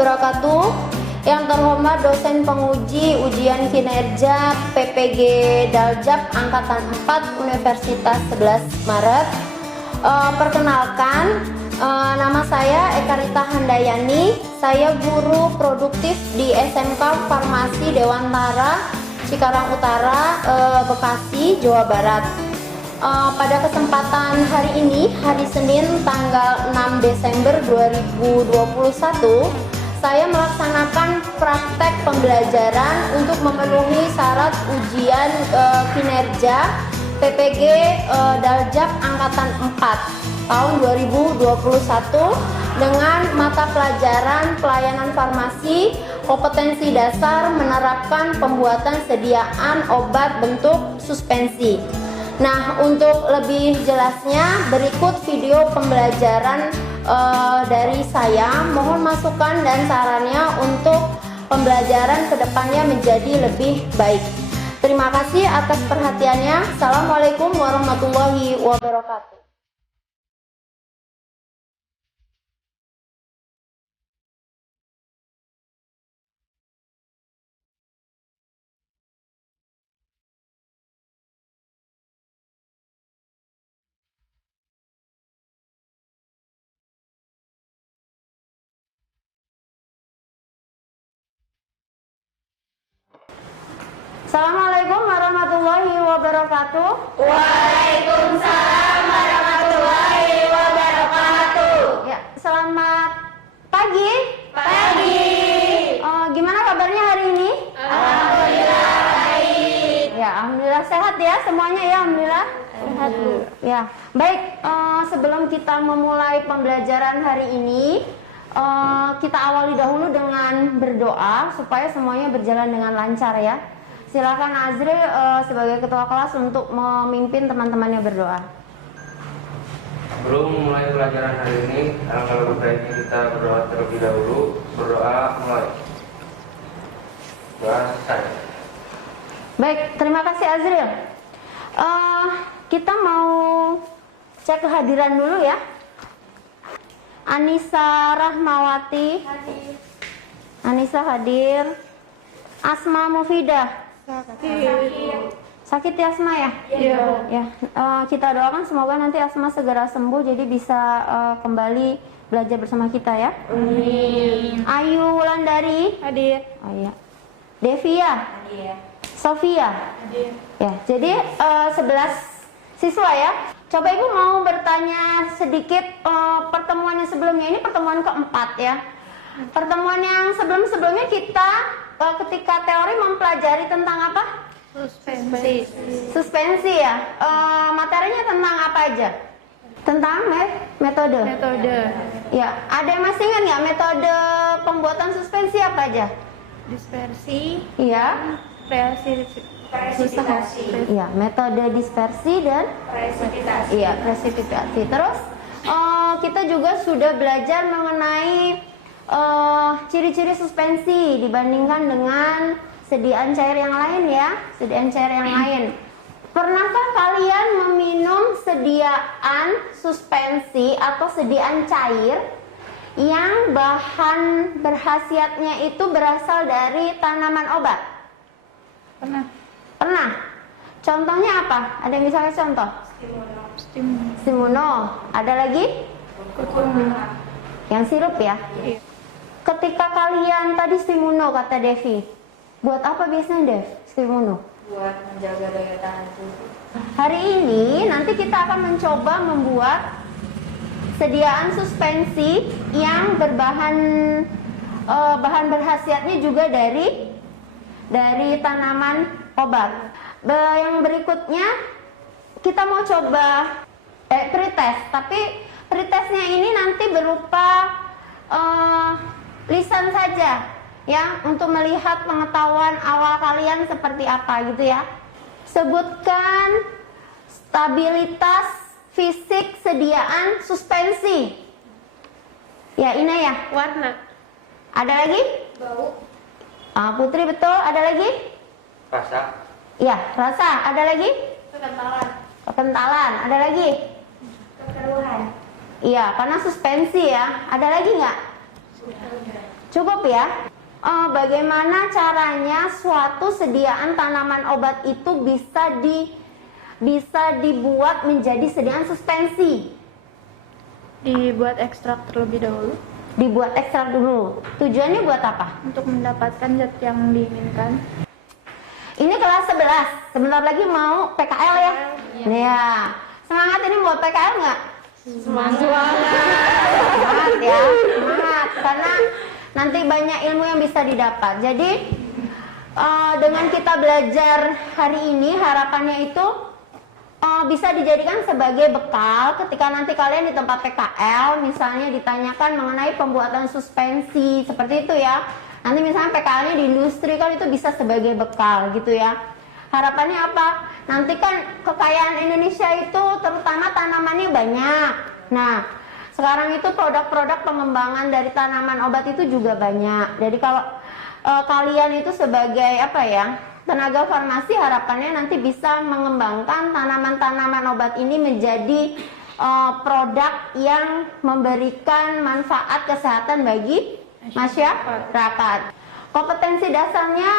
wabarakatuh. Yang terhormat dosen penguji ujian kinerja PPG Daljab Angkatan 4 Universitas 11 Maret. Perkenalkan, nama saya Eka Rita Handayani. Saya guru produktif di SMK Farmasi Dewantara, Cikarang Utara, Bekasi, Jawa Barat. Pada kesempatan hari ini, hari Senin tanggal 6 Desember 2021, saya melaksanakan praktek pembelajaran untuk memenuhi syarat ujian kinerja PPG Daljab Angkatan 4 tahun 2021 dengan mata pelajaran pelayanan farmasi, kompetensi dasar menerapkan pembuatan sediaan obat bentuk suspensi. Nah, untuk lebih jelasnya berikut video pembelajaran dari saya. Mohon masukan dan sarannya untuk pembelajaran kedepannya menjadi lebih baik. Terima kasih atas perhatiannya. Assalamualaikum warahmatullahi wabarakatuh. Assalamualaikum warahmatullahi wabarakatuh. Waalaikumsalam warahmatullahi wabarakatuh. Ya, selamat pagi. Gimana kabarnya hari ini? Alhamdulillah baik. Ya, alhamdulillah sehat ya semuanya ya, alhamdulillah. Sehat Bu. Ya, baik. Sebelum kita memulai pembelajaran hari ini, kita awali dahulu dengan berdoa supaya semuanya berjalan dengan lancar ya. Silakan Azril sebagai ketua kelas untuk memimpin teman-temannya berdoa. Sebelum memulai pelajaran hari ini, alangkah lebih baiknya kita berdoa terlebih dahulu. Berdoa mulai. Doa selesai. Baik, terima kasih Azril. Kita mau cek kehadiran dulu ya. Anissa Rahmawati. Hadir. Anissa hadir. Asma Mufidah. Sakit ya Asma ya? Iya. Ya, kita doakan semoga nanti Asma segera sembuh jadi bisa kembali belajar bersama kita ya. Amin. Ayu Wulandari. Hadir. Oh iya. Devia. Hadir. Sofia. Hadir. Ya, jadi 11 siswa ya. Coba Ibu mau bertanya sedikit pertemuan yang sebelumnya, ini pertemuan keempat ya. Pertemuan yang sebelum-sebelumnya kita ketika teori mempelajari tentang apa? Suspensi. Suspensi ya. Materinya tentang apa aja? Tentang metode. Metode. Ya, ada yang masih ingat nggak metode pembuatan suspensi apa aja? Dispersi. Iya. Presipitasi. Iya, metode dispersi dan Presipitasi. iya, presipitasi. Terus kita juga sudah belajar mengenai ciri-ciri suspensi dibandingkan dengan sediaan cair yang lain ya, sediaan cair yang lain. Pernahkah kalian meminum sediaan suspensi atau sediaan cair yang bahan berkhasiatnya itu berasal dari tanaman obat? Pernah. Pernah? Contohnya apa? Ada yang bisa kasih contoh? Stimuno. Ada lagi? Kurkuma. Yang sirup ya? Iya. Ketika kalian tadi stimuno kata Devi, buat apa biasanya Dev stimuno? Buat menjaga daya tahan tubuh. Hari ini nanti kita akan mencoba membuat sediaan suspensi yang berbahan bahan berkhasiatnya juga dari tanaman obat. Yang berikutnya kita mau coba pretest, tapi pretestnya ini nanti berupa lisan saja ya, untuk melihat pengetahuan awal kalian seperti apa gitu ya. Sebutkan stabilitas fisik sediaan suspensi. Ya, ini ya. Warna. Ada lagi? Bau. Putri betul. Ada lagi? Rasa. Ya, rasa. Ada lagi? Kekentalan. Kekentalan. Ada lagi? Kekeruhan. Iya, karena suspensi ya. Ada lagi nggak? Cukup ya. Bagaimana caranya suatu sediaan tanaman obat itu bisa dibuat menjadi sediaan suspensi? Dibuat ekstrak terlebih dahulu Dibuat ekstrak dulu. Tujuannya buat apa? untuk mendapatkan zat yang diinginkan. Ini kelas 11. Sebentar lagi mau PKL ya? Iya. Semangat ini buat PKL nggak? Semangat. Semangat ya, semangat. Karena nanti banyak ilmu yang bisa didapat. Jadi dengan kita belajar hari ini, harapannya itu bisa dijadikan sebagai bekal ketika nanti kalian di tempat PKL misalnya ditanyakan mengenai pembuatan suspensi seperti itu ya. Nanti misalnya PKL-nya di industri kan itu bisa sebagai bekal gitu ya. Harapannya apa? Nanti kan kekayaan Indonesia itu terutama tanamannya banyak. Nah, sekarang itu produk-produk pengembangan dari tanaman obat itu juga banyak. Jadi kalau kalian itu sebagai apa ya, tenaga farmasi, harapannya nanti bisa mengembangkan tanaman-tanaman obat ini menjadi produk yang memberikan manfaat kesehatan bagi masyarakat. Kompetensi dasarnya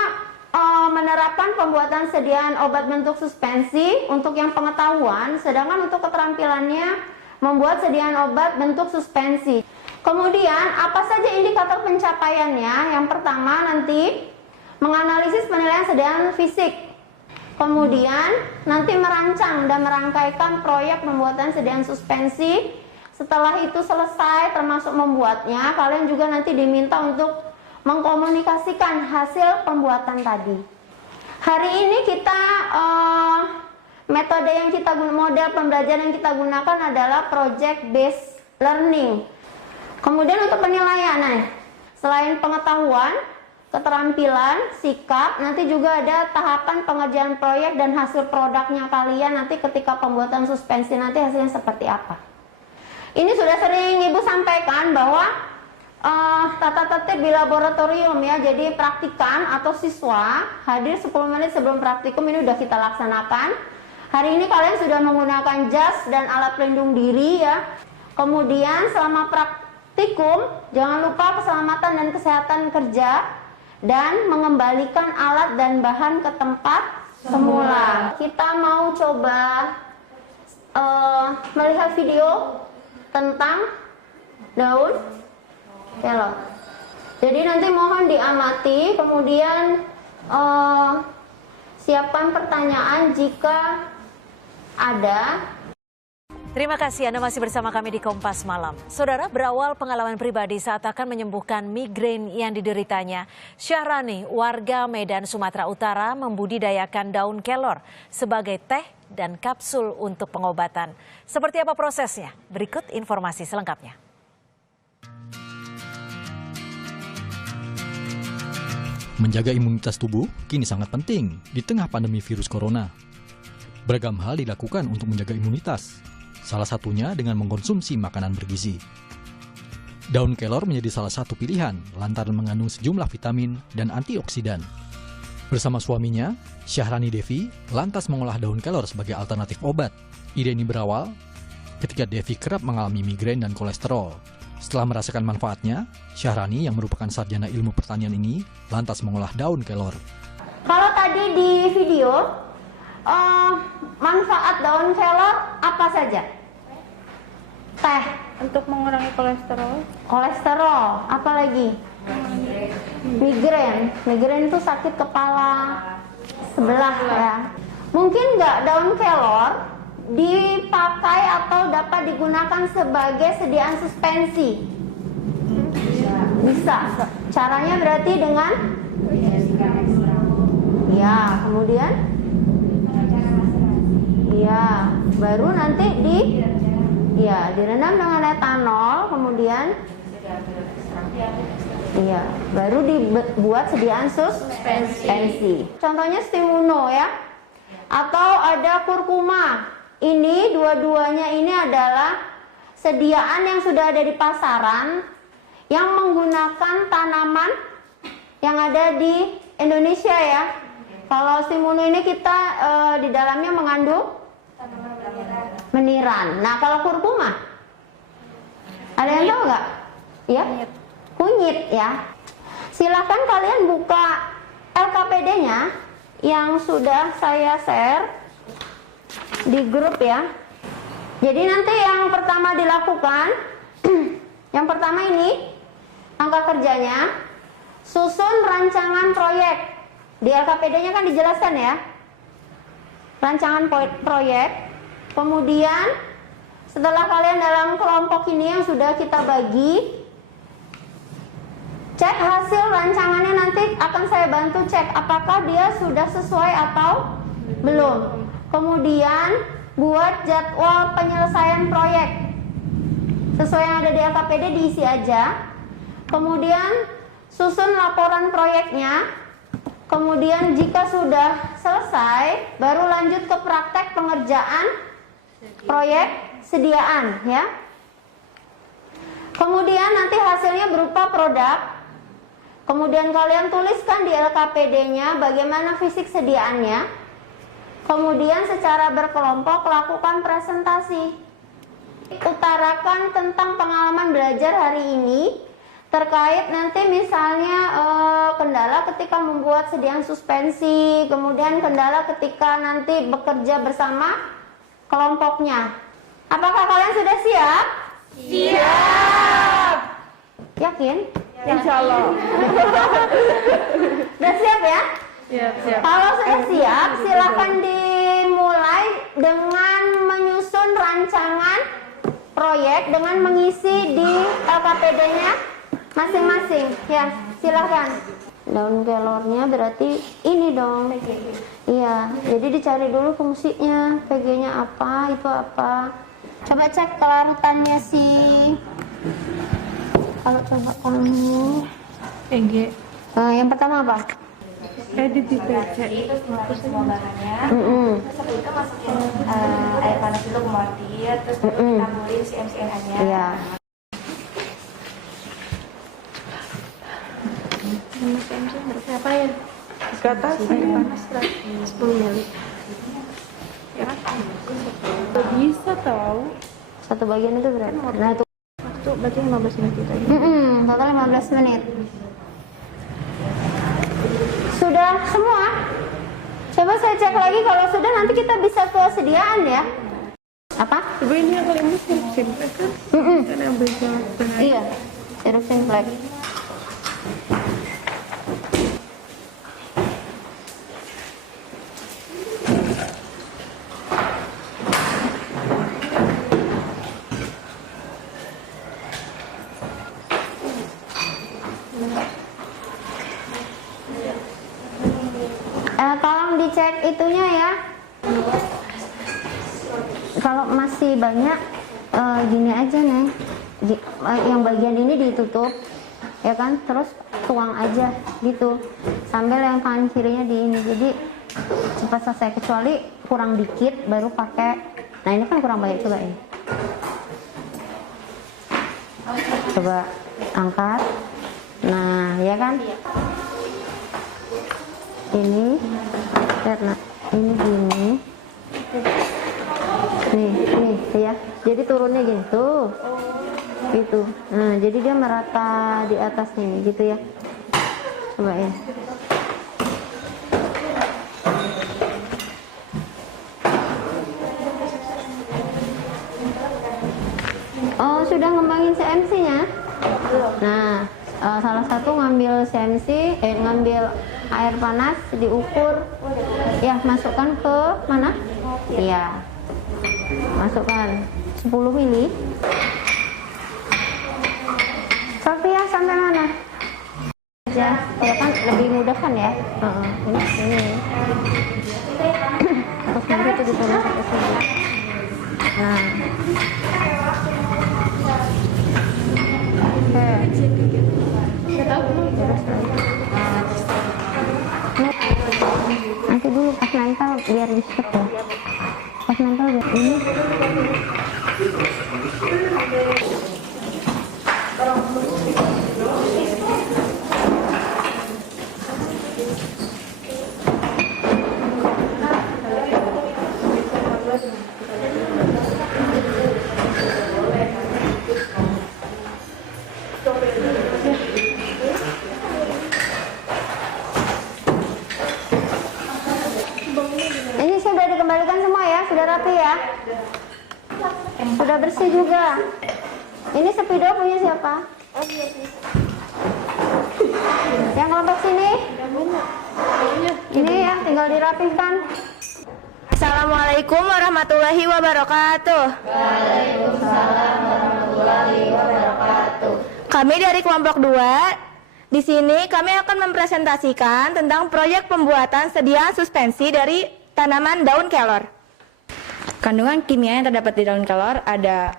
menerapkan pembuatan sediaan obat bentuk suspensi untuk yang pengetahuan, sedangkan untuk keterampilannya membuat sediaan obat bentuk suspensi. Kemudian apa saja indikator pencapaiannya? Yang pertama nanti menganalisis penilaian sediaan fisik. Kemudian nanti merancang dan merangkaikan proyek pembuatan sediaan suspensi. Setelah itu selesai termasuk membuatnya, kalian juga nanti diminta untuk mengkomunikasikan hasil pembuatan tadi. Hari ini kita model pembelajaran yang kita gunakan adalah project based learning. Kemudian untuk penilaian, selain pengetahuan, keterampilan, sikap, nanti juga ada tahapan pengerjaan proyek dan hasil produknya kalian nanti ketika pembuatan suspensi nanti hasilnya seperti apa. Ini sudah sering Ibu sampaikan bahwa tata tertib di laboratorium ya, jadi praktikan atau siswa hadir 10 menit sebelum praktikum ini sudah kita laksanakan. Hari ini kalian sudah menggunakan jas dan alat pelindung diri ya. Kemudian selama praktikum jangan lupa keselamatan dan kesehatan kerja dan mengembalikan alat dan bahan ke tempat semula. Kita mau coba melihat video tentang daun kelor. Jadi nanti mohon diamati, kemudian siapkan pertanyaan jika ada. Terima kasih Anda masih bersama kami di Kompas Malam. Saudara, berawal pengalaman pribadi saat akan menyembuhkan migrain yang dideritanya, Syahrani, warga Medan, Sumatera Utara, membudidayakan daun kelor sebagai teh dan kapsul untuk pengobatan. Seperti apa prosesnya? Berikut informasi selengkapnya. Menjaga imunitas tubuh kini sangat penting di tengah pandemi virus corona. Beragam hal dilakukan untuk menjaga imunitas, salah satunya dengan mengkonsumsi makanan bergizi. Daun kelor menjadi salah satu pilihan lantaran mengandung sejumlah vitamin dan antioksidan. Bersama suaminya, Syahrani Devi, lantas mengolah daun kelor sebagai alternatif obat. Ide ini berawal ketika Devi kerap mengalami migrain dan kolesterol. Setelah merasakan manfaatnya, Syahrani yang merupakan sarjana ilmu pertanian ini lantas mengolah daun kelor. Kalau tadi di video, manfaat daun kelor apa saja? Teh, Untuk mengurangi kolesterol. kolesterol, apa lagi? Migrain. Migrain itu sakit kepala sebelah ya. Mungkin nggak daun kelor dipakai atau dapat digunakan sebagai sediaan suspensi? Bisa. Caranya berarti dengan ya, kemudian ya, baru nanti direndam dengan etanol, kemudian iya, baru dibuat sediaan suspensi. Contohnya Stimuno ya. Atau ada kurkuma. Ini dua-duanya ini adalah sediaan yang sudah ada di pasaran yang menggunakan tanaman yang ada di Indonesia ya. Kalau Stimuno ini kita di dalamnya mengandung meniran. Nah, kalau kurkuma ada yang tahu nggak? Ya, kunyit ya. Silahkan kalian buka LKPD-nya yang sudah saya share di grup ya. Jadi nanti yang pertama dilakukan, yang pertama ini angka kerjanya, susun rancangan proyek. Di LKPD-nya kan dijelaskan ya, rancangan proyek. Kemudian setelah kalian dalam kelompok ini yang sudah kita bagi, cek hasil rancangannya, nanti akan saya bantu cek apakah dia sudah sesuai atau belum. Kemudian buat jadwal penyelesaian proyek sesuai yang ada di LKPD, diisi aja. Kemudian susun laporan proyeknya. Kemudian jika sudah selesai, baru lanjut ke praktek pengerjaan proyek sediaan ya. Kemudian nanti hasilnya berupa produk. Kemudian kalian tuliskan di LKPD-nya bagaimana fisik sediaannya. Kemudian secara berkelompok lakukan presentasi. Utarakan tentang pengalaman belajar hari ini terkait nanti misalnya kendala ketika membuat sediaan suspensi, kemudian kendala ketika nanti bekerja bersama kelompoknya. Apakah kalian sudah siap? Siap. Yakin? Insya Allah. Sudah siap ya? Siap. Kalau sudah siap, silakan dimulai dengan menyusun rancangan proyek dengan mengisi di LKPD-nya masing-masing. Ya, silakan. Daun kelornya berarti ini dong. Iya, jadi dicari dulu fungsinya, PG-nya apa, itu apa. Coba cek kelarutannya sih. Kalau coba kamu PG. yang pertama apa? Edit di PC. Terus ngelakuin semua bahannya. Terus habis itu masukin air panas dulu ke mortir, terus tamburin si MCNA-nya. Iya. Berapa ya? Kata sih panas 10 mili. Ya kan? Bisa tahu. Satu bagian itu berapa? Nah, itu Waktu berarti 15 menit itu aja. total 15 menit. Sudah semua? Coba saya cek lagi, kalau sudah nanti kita bisa ke sediaan ya. Apa? Coba ini yang kali ini simple kan? Kan ambil jalan benar. Iya, sirup simplex. Tolong dicek itunya ya. Kalau masih banyak gini aja nih, yang bagian ini ditutup ya kan, terus tuang aja gitu sambil yang kanan kirinya di ini, jadi cepat selesai, kecuali kurang dikit baru pakai. Nah ini kan kurang banyak, coba ini, coba angkat. Nah ya kan, ini lihat, nah ini gini nih ya, jadi turunnya gini tuh gitu. Nah jadi dia merata di atasnya nih gitu ya, coba ya. Oh sudah ngembangin CMC nya. Nah salah satu ngambil CMC, ngambil air panas, diukur ya, masukkan ke mana? Iya, masukkan 10 mili. Sofia sampai mana? Ya kan lebih mudah kan ya. Ini terus nanti itu diturun sampai sini. Nah nanti dulu pas nempel biar disikat ya. Pas nempel biar ini. rapi ya. Sudah bersih juga. Ini spidol punya siapa? Yang kelompok sini? Ini ya, tinggal dirapihkan. Assalamualaikum warahmatullahi wabarakatuh. Waalaikumsalam warahmatullahi wabarakatuh. Kami dari kelompok 2. Di sini kami akan mempresentasikan tentang proyek pembuatan sediaan suspensi dari tanaman daun kelor. Kandungan kimia yang terdapat di daun kelor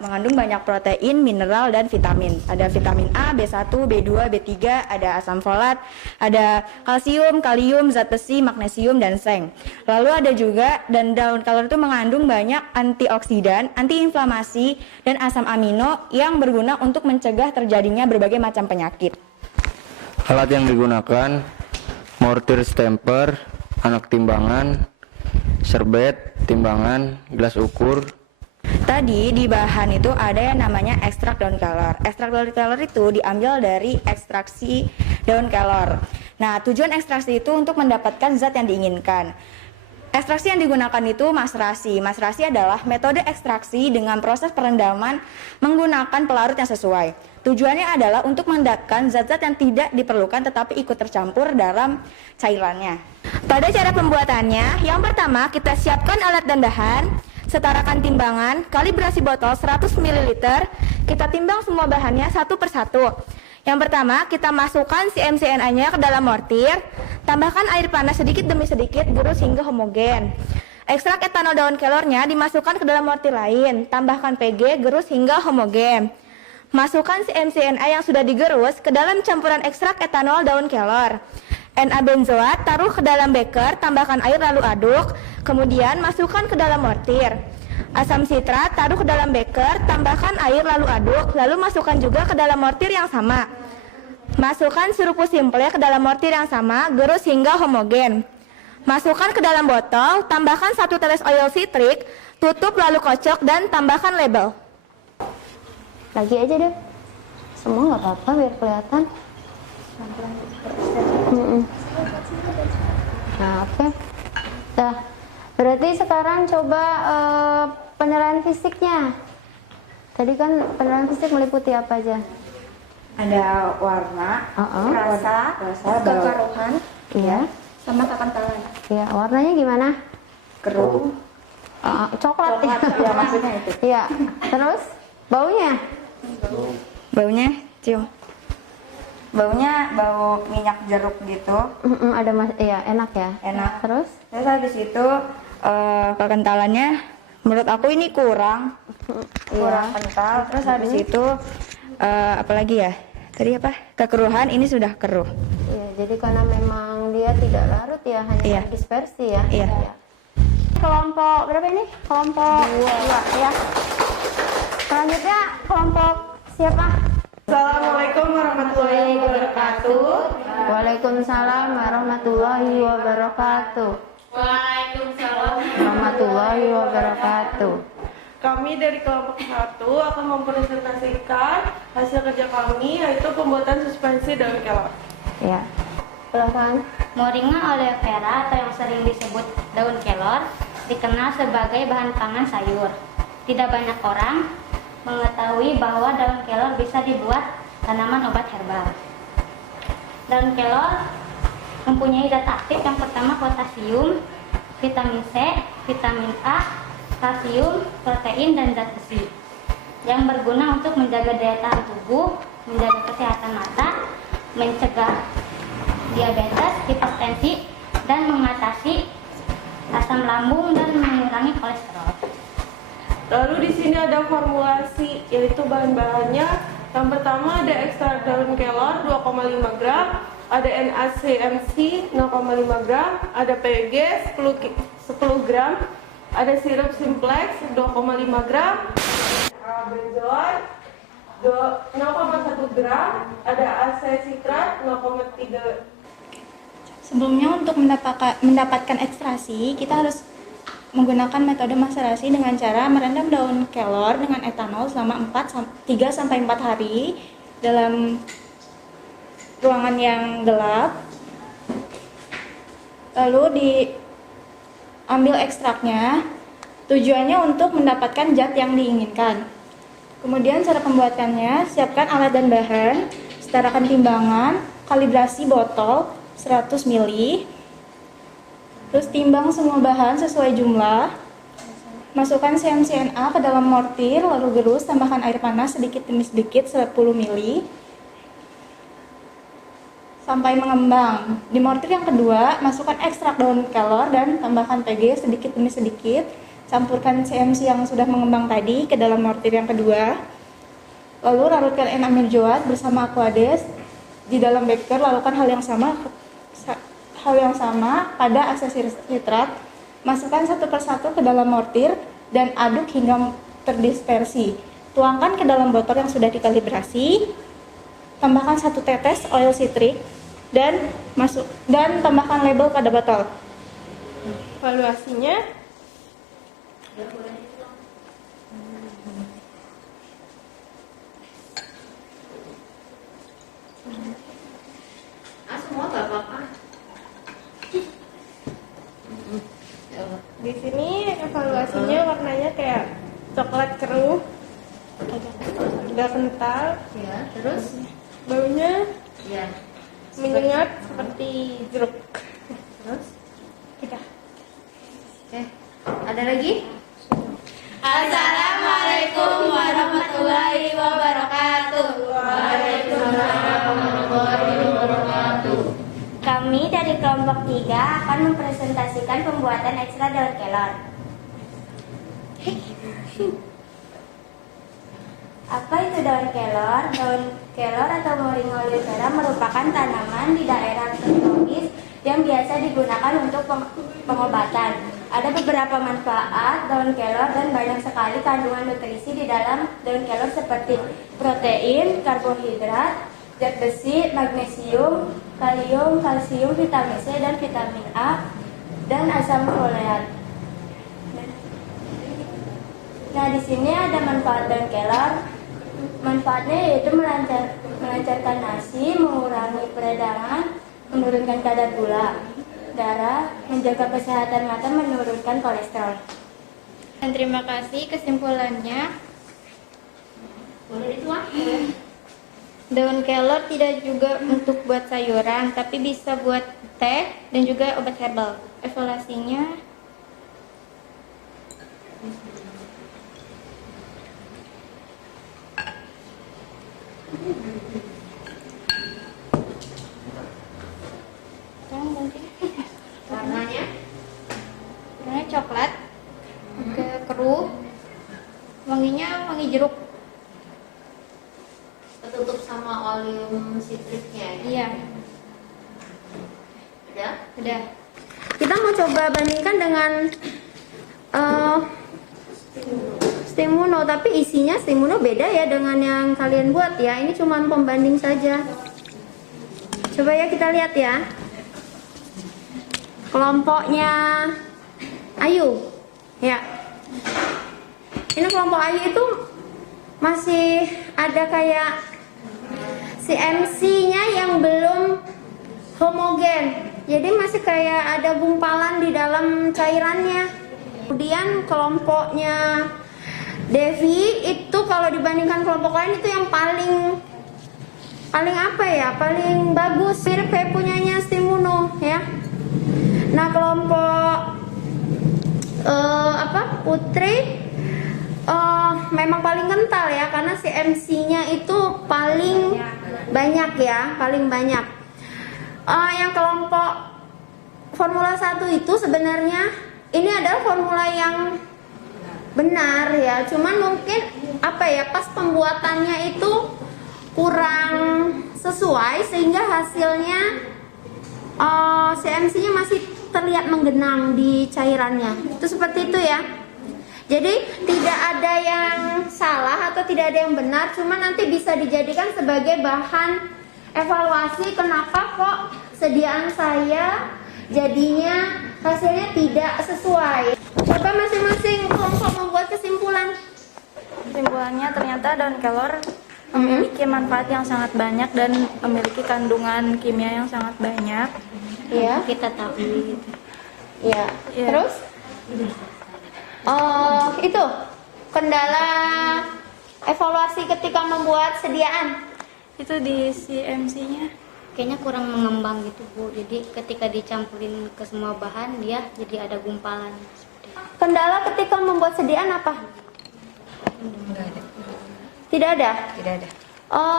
mengandung banyak protein, mineral, dan vitamin. Ada vitamin A, B1, B2, B3, ada asam folat, ada kalsium, kalium, zat besi, magnesium, dan seng. Lalu ada juga, dan daun kelor itu mengandung banyak antioksidan, antiinflamasi, dan asam amino yang berguna untuk mencegah terjadinya berbagai macam penyakit. Alat yang digunakan mortir stamper, anak timbangan, serbet, timbangan, gelas ukur. Tadi di bahan itu ada yang namanya ekstrak daun kelor. Ekstrak daun kelor itu diambil dari ekstraksi daun kelor. Nah, tujuan ekstraksi itu untuk mendapatkan zat yang diinginkan. Ekstraksi yang digunakan itu maserasi. Maserasi adalah metode ekstraksi dengan proses perendaman menggunakan pelarut yang sesuai. Tujuannya adalah untuk mendapatkan zat-zat yang tidak diperlukan tetapi ikut tercampur dalam cairannya. Pada cara pembuatannya, yang pertama kita siapkan alat dan bahan, setarakan timbangan, kalibrasi botol 100 ml, kita timbang semua bahannya satu persatu. Yang pertama, kita masukkan si MCNA-nya ke dalam mortir, tambahkan air panas sedikit demi sedikit, gerus hingga homogen. Ekstrak etanol daun kelornya dimasukkan ke dalam mortir lain, tambahkan PG, gerus hingga homogen. Masukkan si MCNA yang sudah digerus ke dalam campuran ekstrak etanol daun kelor. Na benzoat taruh ke dalam beker, tambahkan air lalu aduk, kemudian masukkan ke dalam mortir. Asam sitrat taruh ke dalam beker, tambahkan air lalu aduk, lalu masukkan juga ke dalam mortir yang sama. Masukkan sirup simple ke dalam mortir yang sama, gerus hingga homogen. Masukkan ke dalam botol, tambahkan 1 tetes oil citrik, tutup lalu kocok dan tambahkan label. Lagi aja deh. Semua nggak apa-apa biar kelihatan. Nah, oke. Dah. Berarti sekarang coba penilaian fisiknya. Tadi kan penilaian fisik meliputi apa aja? Ada warna, rasa, kekaruhan, Iya. sama kekentalan. Iya, warnanya gimana? Keruh. Coklat. Ya maksudnya itu. Iya. Terus baunya? Baunya cium. Baunya bau minyak jeruk gitu. Ada iya, enak ya. Enak. Terus? Terus habis itu kekentalannya menurut aku ini kurang kental. Terus habis itu apalagi ya? Tadi apa? Kekeruhan, ini sudah keruh. Iya, jadi karena memang dia tidak larut ya, hanya dispersi ya. Iya. Kelompok berapa ini? Kelompok 2 ya. Selanjutnya kelompok siapa? Assalamualaikum warahmatullahi wabarakatuh. Waalaikumsalam warahmatullahi wabarakatuh. Waalaikumsalam Warahmatullahi wabarakatuh. Kami dari kelompok 1 akan mempresentasikan hasil kerja kami, yaitu pembuatan suspensi daun kelor. Ya. Silakan. Moringa oleifera atau yang sering disebut daun kelor dikenal sebagai bahan pangan sayur. Tidak banyak orang mengetahui bahwa daun kelor bisa dibuat tanaman obat herbal. Daun kelor mempunyai zat aktif yang pertama potasium, vitamin C, vitamin A, kalsium, protein, dan zat besi yang berguna untuk menjaga daya tahan tubuh, menjaga kesehatan mata, mencegah diabetes, hipertensi, dan mengatasi asam lambung dan mengurangi kolesterol. Lalu di sini ada formulasi, yaitu bahan-bahannya. Yang pertama ada ekstrak daun kelor 2,5 gram, ada NaCNC 0,5 gram, ada PG 10 gram, ada sirup simplex 2,5 gram, benzoat 0,1 gram, ada asesitrat 0,3. Sebelumnya untuk mendapatkan ekstrasi, kita harus menggunakan metode maserasi dengan cara merendam daun kelor dengan etanol selama 3-4 hari dalam ruangan yang gelap. Lalu diambil ekstraknya, Tujuannya untuk mendapatkan zat yang diinginkan. Kemudian cara pembuatannya, siapkan alat dan bahan, setarakan timbangan, kalibrasi botol 100 ml. Terus timbang semua bahan sesuai jumlah. Masukkan CMCNA ke dalam mortir, lalu gerus, tambahkan air panas sedikit demi sedikit 10 ml. Sampai mengembang. Di mortir yang kedua, masukkan ekstrak daun kelor dan tambahkan PG sedikit demi sedikit. Campurkan CMC yang sudah mengembang tadi ke dalam mortir yang kedua. Lalu larutkan enamel joat bersama aquades di dalam beker. Lakukan hal yang sama pada asesit nitrat. Masukkan satu persatu ke dalam mortir dan aduk hingga terdispersi. Tuangkan ke dalam botol yang sudah dikalibrasi. Tambahkan 1 tetes oil citrik dan tambahkan label pada botol. Evaluasinya, di sini evaluasinya warnanya kayak coklat keruh, agak kental, Ya, terus? baunya Ya. menyengat seperti jeruk. Terus? Udah. Oke. Ada lagi? Assalamualaikum warahmatullahi wabarakatuh. Kami dari kelompok 3 akan mempresentasikan pembuatan ekstrak daun kelor. Apa itu daun kelor? Daun kelor atau Moringa oleifera merupakan tanaman di daerah tropis yang biasa digunakan untuk pengobatan. Ada beberapa manfaat daun kelor dan banyak sekali kandungan nutrisi di dalam daun kelor seperti protein, karbohidrat, zat besi, magnesium, kalium, kalsium, vitamin C dan vitamin A dan asam folat. Nah, di sini ada manfaat daun kelor. Manfaatnya yaitu melancarkan nasi, mengurangi peredaran, menurunkan kadar gula darah, menjaga kesehatan mata, menurunkan kolesterol. Dan terima kasih. Kesimpulannya, Boleh dituang? daun kelor tidak juga untuk buat sayuran, tapi bisa buat teh dan juga obat herbal. Evaluasinya, Warnanya? warnanya coklat, agak keruh, wanginya wangi jeruk. Tertutup sama oleum citriknya. Iya, Udah? udah. Kita mau coba bandingkan dengan Stimuno, tapi isinya Stimuno beda ya dengan yang kalian buat ya. Ini cuma pembanding saja. Coba ya kita lihat ya. Kelompoknya Ayu, ya. Ini kelompok Ayu itu masih ada kayak CMC-nya yang belum homogen. Jadi masih kayak ada gumpalan di dalam cairannya. Kemudian kelompoknya Devi itu kalau dibandingkan kelompok lain itu yang paling apa ya? Paling bagus, mirip kayak punyanya Stimuno ya. Nah, kelompok Putri memang paling kental ya, karena CMC-nya itu paling banyak ya, paling banyak. Yang kelompok Formula 1 itu sebenarnya ini adalah formula yang benar ya, cuman mungkin pas pembuatannya itu kurang sesuai sehingga hasilnya CMC-nya masih terlihat menggenang di cairannya. Itu seperti itu ya. Jadi tidak ada yang salah atau tidak ada yang benar, cuma nanti bisa dijadikan sebagai bahan evaluasi kenapa kok sediaan saya jadinya hasilnya tidak sesuai. Coba masing-masing kelompok membuat kesimpulan. Kesimpulannya ternyata daun kelor memiliki manfaat yang sangat banyak dan memiliki kandungan kimia yang sangat banyak. Iya. Kita tahu. Iya. Iya. Terus? Itu kendala evaluasi ketika membuat sediaan. Itu di CMC-nya. Kayaknya kurang mengembang gitu Bu, jadi ketika dicampurin ke semua bahan dia jadi ada gumpalan. Kendala ketika membuat sediaan apa? Enggak ada. Tidak ada? Tidak ada.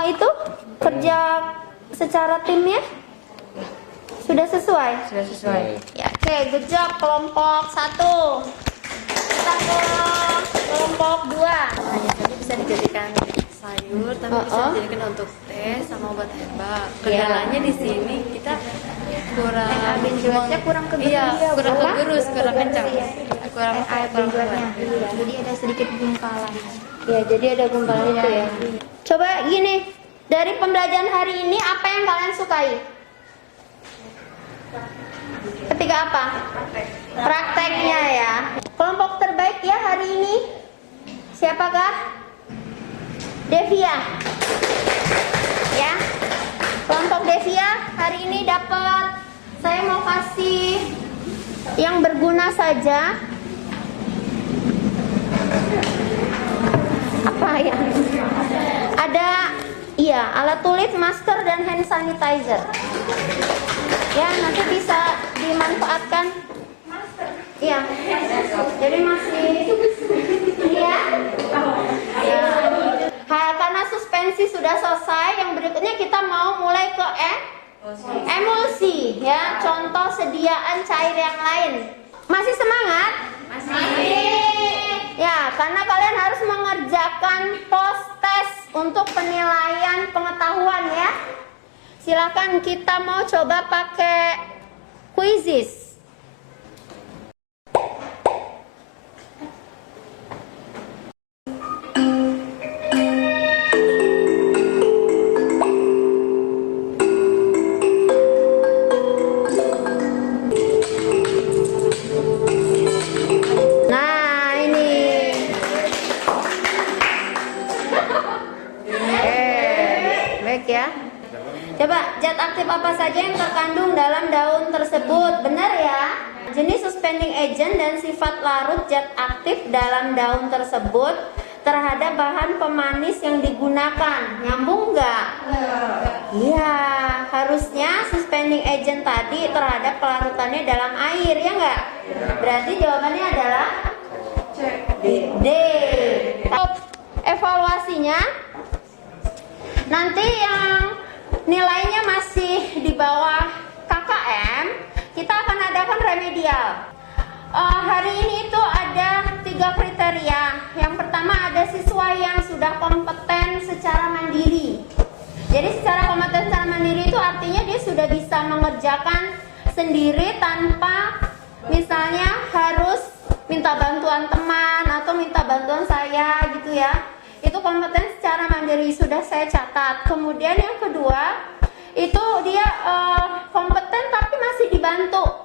Itu kerja secara timnya? Sudah sesuai? Sudah sesuai. Ya, oke, good job kelompok 1. Kita ke kelompok 2. Hanya saja bisa dijadikan sayur, tapi bisa dijadikan untuk teh sama obat herbal. Kendalanya di sini kita kurang kegerus, kurang kencang, kurang kuat. Jadi ada sedikit gumpalan. Ya, jadi ada gumpalan itu ya. Coba gini, dari pembelajaran hari ini apa yang kalian sukai? Ketika apa? Prakteknya ya. Kelompok terbaik ya hari ini siapakah? Devia. Ya. Kelompok Devia hari ini dapat, saya mau kasih yang berguna saja. Apa ya? Ada alat tulis, masker dan hand sanitizer. Ya, nanti bisa dimanfaatkan. Iya. Jadi masih ya. Karena suspensi sudah selesai, yang berikutnya kita mau mulai ke emulsi ya, contoh sediaan cair yang lain. Masih semangat? Masih. Ya, karena kalian harus mengerjakan post test untuk penilaian pengetahuan ya. Silakan, kita mau coba pakai quizzes. Coba, zat aktif apa saja yang terkandung dalam daun tersebut? Benar ya? Jenis suspending agent dan sifat larut zat aktif dalam daun tersebut terhadap bahan pemanis yang digunakan. Nyambung nggak? Iya, harusnya suspending agent tadi terhadap kelarutannya dalam air, ya nggak? Berarti jawabannya adalah D. Evaluasinya nanti yang nilainya masih di bawah KKM, kita akan adakan remedial. Hari ini itu ada 3 kriteria. Yang pertama ada siswa yang sudah kompeten secara mandiri. Jadi secara kompeten secara mandiri itu artinya dia sudah bisa mengerjakan sendiri tanpa misalnya harus minta bantuan teman atau minta bantuan saya gitu ya. Itu kompeten secara mandiri, sudah saya catat. Kemudian yang kedua itu dia kompeten tapi masih dibantu.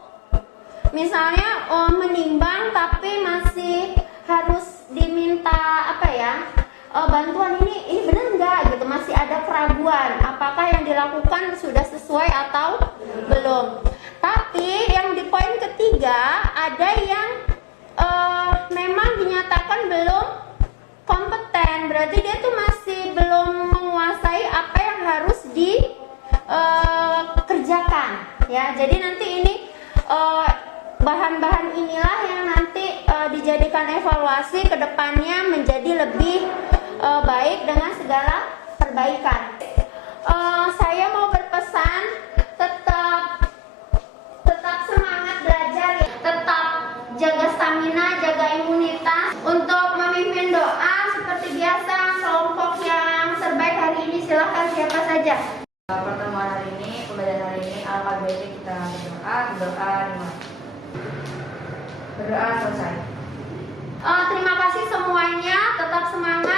Misalnya menimbang tapi masih harus diminta bantuan ini benar nggak gitu, masih ada keraguan apakah yang dilakukan sudah sesuai atau belum. Tapi yang di poin ketiga ada yang memang dinyatakan belum kompeten, berarti dia tuh masih belum menguasai apa yang harus dikerjakan ya. Jadi nanti ini bahan-bahan inilah yang nanti dijadikan evaluasi ke depannya menjadi lebih baik dengan segala perbaikan. Saya mau berpesan tetap semangat belajar ya, tetap jaga stamina, jaga imunitas. Untuk memimpin doa seperti biasa, kelompok yang terbaik hari ini silahkan siapa saja. Pertemuan hari ini, pembelajaran hari ini, alfa baiknya kita berdoa 5. Berdoa selesai. Terima kasih semuanya, tetap semangat.